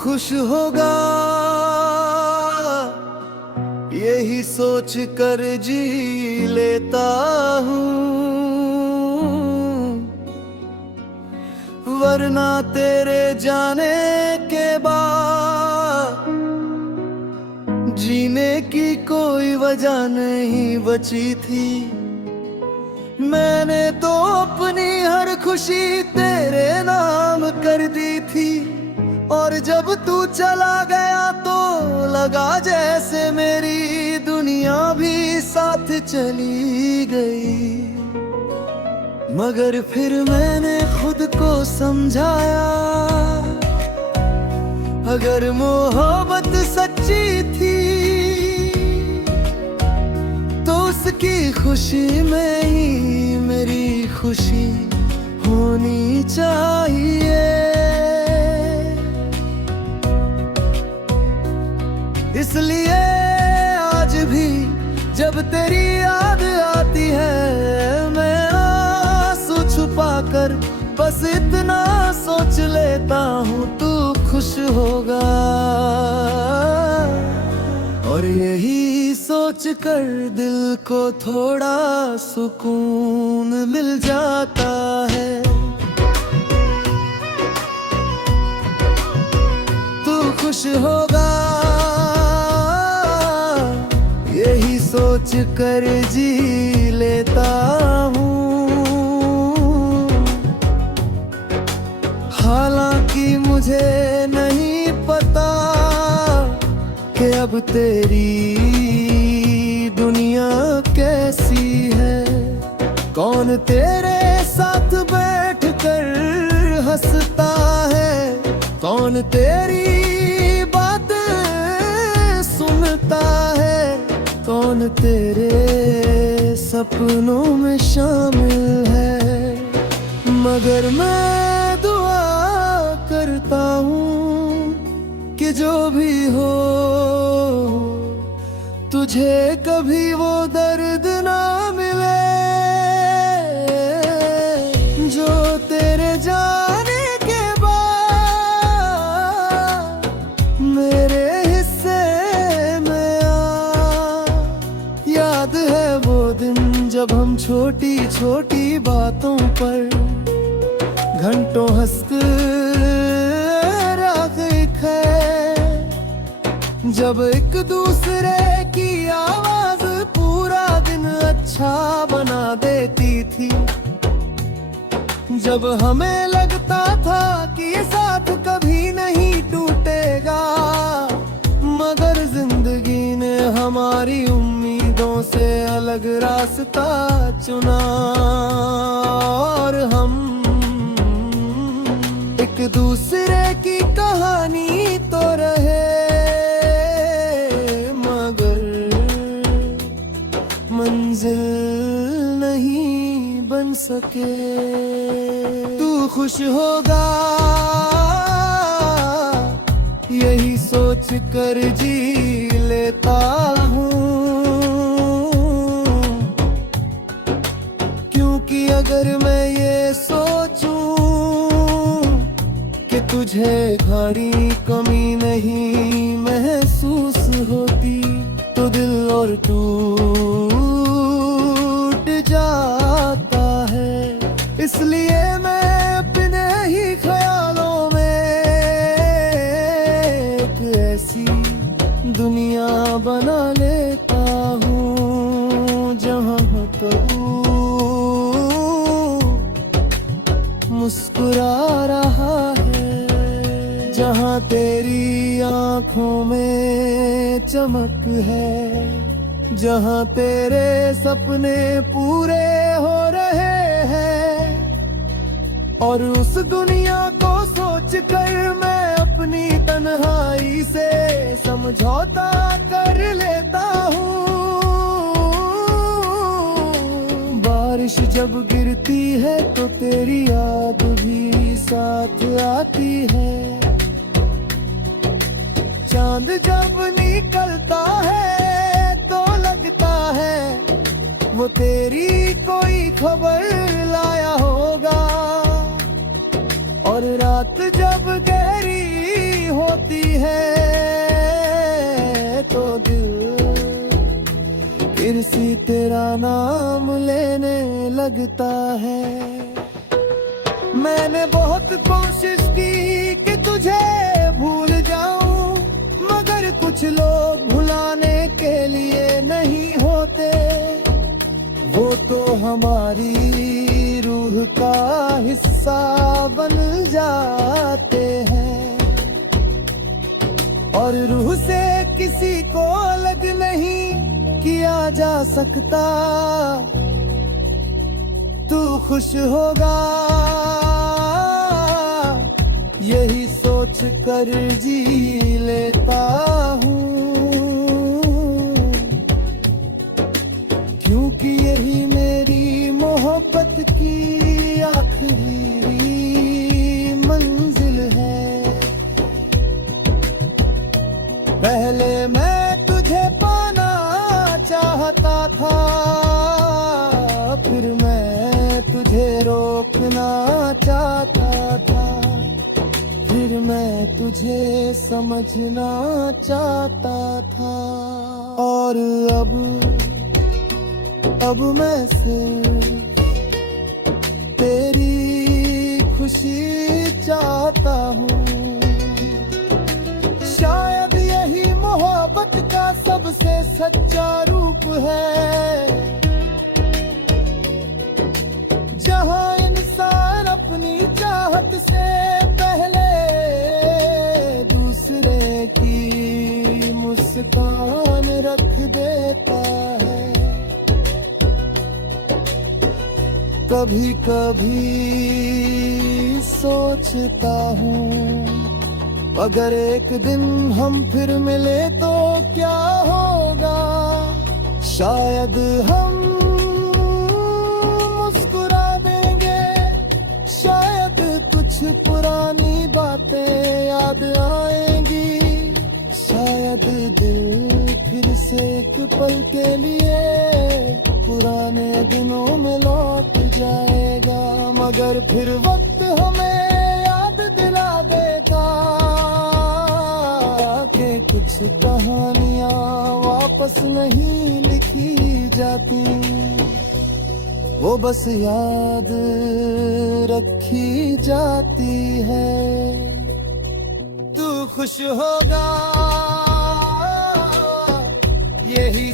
खुश होगा यही सोच कर जी लेता हूँ, वरना तेरे जाने के बाद जीने की कोई वजह नहीं बची थी। मैंने तो अपनी हर खुशी तेरे नाम कर दी थी, और जब तू चला गया तो लगा जैसे मेरी दुनिया भी साथ चली गई। मगर फिर मैंने खुद को समझाया, अगर मोहब्बत सच्ची थी तो उसकी खुशी में ही मेरी खुशी होनी चाहिए। इसलिए आज भी जब तेरी याद आती है, मैं आंसू छुपा कर बस इतना सोच लेता हूँ तू खुश होगा। और यही सोच कर दिल को थोड़ा सुकून मिल जाता है। तू खुश होगा यही सोच कर जी लेता हूँ, हालांकि मुझे नहीं पता कि अब तेरी दुनिया कैसी है। कौन तेरे साथ बैठ कर हंसता है, कौन तेरी बातें सुनता है, कौन तेरे सपनों में शामिल है। मगर मैं दुआ करता हूँ कि जो भी हो तुझे कभी वो दर्द ना मिले जो तेरे जाने के बाद मेरे हिस्से में आ। याद है वो दिन जब हम छोटी छोटी बातों पर घंटों हंसकर आगे खे, जब एक दूसरे की आवाज पूरा दिन अच्छा बना देती थी, जब हमें लगता था कि ये साथ कभी नहीं टूटेगा, मगर जिंदगी ने हमारी उम्मीदों से अलग रास्ता चुना और हम एक दूसरे की कहानी तो रहे मगर मंजिल नहीं बन सके। तू खुश होगा यही सोच कर जी लेता हूँ, क्योंकि अगर मैं ये सोचूं कि तुझे घड़ी कमी नहीं महसूस होती तो दिल और टूट जाता है। इसलिए मैं अपने ही ख्यालों में एक ऐसी दुनिया बना लेता हूँ जहाँ तू मुस्कुरा रहा है, जहाँ तेरी आँखों में चमक है, जहाँ तेरे सपने पूरे हो रहे हैं। और उस दुनिया को सोच कर मैं अपनी तन्हाई से समझौता कर लेता हूँ। बारिश जब गिरती है तो तेरी याद भी साथ आती है, चांद जब निकलता है तो लगता है वो तेरी कोई खबर लाया होगा। और रात जब गहरी होती फिर से तेरा नाम लेने लगता है। मैंने बहुत कोशिश की कि तुझे भूल जाऊं, मगर कुछ लोग भुलाने के लिए नहीं होते। वो तो हमारी रूह का हिस्सा बन जाते हैं, और रूह से किसी को अलग नहीं किया जा सकता। तू खुश होगा यही सोच कर जी लेता हूँ, क्योंकि यही मेरी मोहब्बत की आखिरी मंजिल है। पहले मैं तुझे पाना चाहता था, फिर मैं तुझे रोकना चाहता था, फिर मैं तुझे समझना चाहता था। और अब मैं सिर्फ तेरी खुशी चाहता हूँ। शायद यही मोहब्बत का सबसे सच्चा रूप है, जहाँ इंसान अपनी चाहत से पहले दूसरे की मुस्कान रख देता है। कभी कभी सोचता हूँ, अगर एक दिन हम फिर मिले तो क्या होगा। शायद हम मुस्कुरा देंगे, शायद कुछ पुरानी बातें याद आएंगी, शायद दिल फिर से एक पल के लिए पुराने दिनों में लौट जाएगा। मगर फिर वक्त हमें याद दिला देगा कि कुछ कहानियां वापस नहीं लिखी जाती, वो बस याद रखी जाती है। तू खुश होगा यही